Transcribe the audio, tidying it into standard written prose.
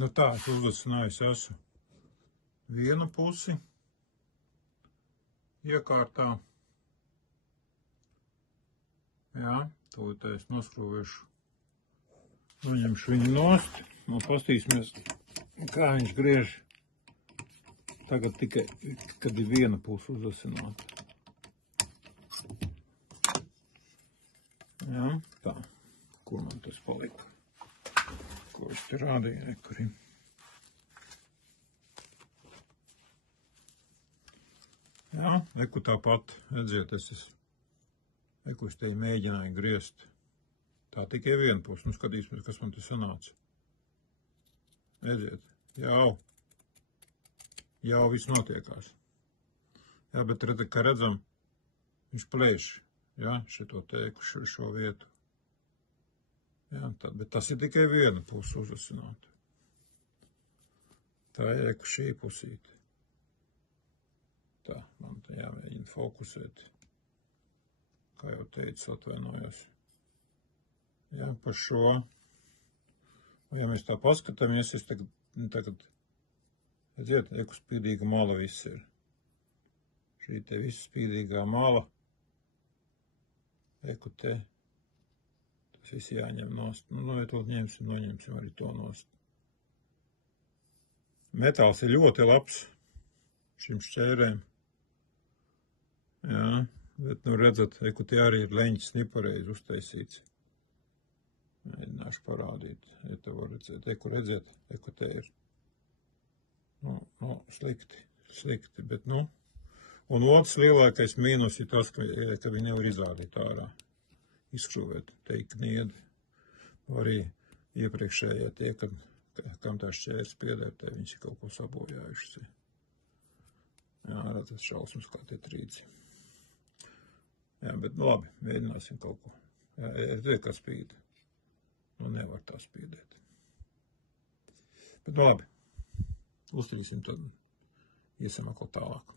Nu tā, uzlicinājusi esmu vienu pusi iekārtā. Jā, to es noskrūvēšu. Noņemšu viņu nost un pastīsimies, kā viņš griež. Tagad tikai, kad ir viena puse uzasināta. Jā, tā. Kur man tas palika? Ko es te rādīju, kuri? Jā, eku tāpat, redziet, es te mēģināju griezt. Tā tikai viena puse, nu skatīsimies, kas man te sanāca. Redziet, jau viss notiekās. Jā, bet kā redzam, viņš plēš, jā, šito teiku, šo vietu. Jā, bet tas ir tikai viena puse uzasināta. Tā ir šī pusīte. Tā, man te jāmēģina fokusēt. Kā jau teicu, atvainojos. Jā, par šo. Ja mēs tā paskatāmies, es tagad, redziet, eku spīdīga mala viss ir. Šī te viss spīdīgā mala. Eku te. Tas viss jāņem nost. Nu, ja to noņemsim arī to nost. Metāls ir ļoti labs šim šķērēm. Jā, bet, nu, redzat, eku te arī ir leņķis nepareizi uztaisīts. Mēģināšu parādīt, ja te var redzēt. Eku te ir. Nu, slikti, bet, nu. Un otrs lielākais mīnus ir tas, ka viņi nevar izrādīt ārā. Izskrūvēt, teikt kniedi. Arī iepriekšējie tie, kam tā šķērs piedēptē, viņš ir kaut ko sabojājuši. Jā, redzat, šausmas kā tie trīci. Jā, bet labi, mēģināsim kaut ko. Jā, es zinu, kā spīd. Nu, nevar tā spīdēt. Bet nu labi, uztaļīsim tad, iesim atkal tālāk.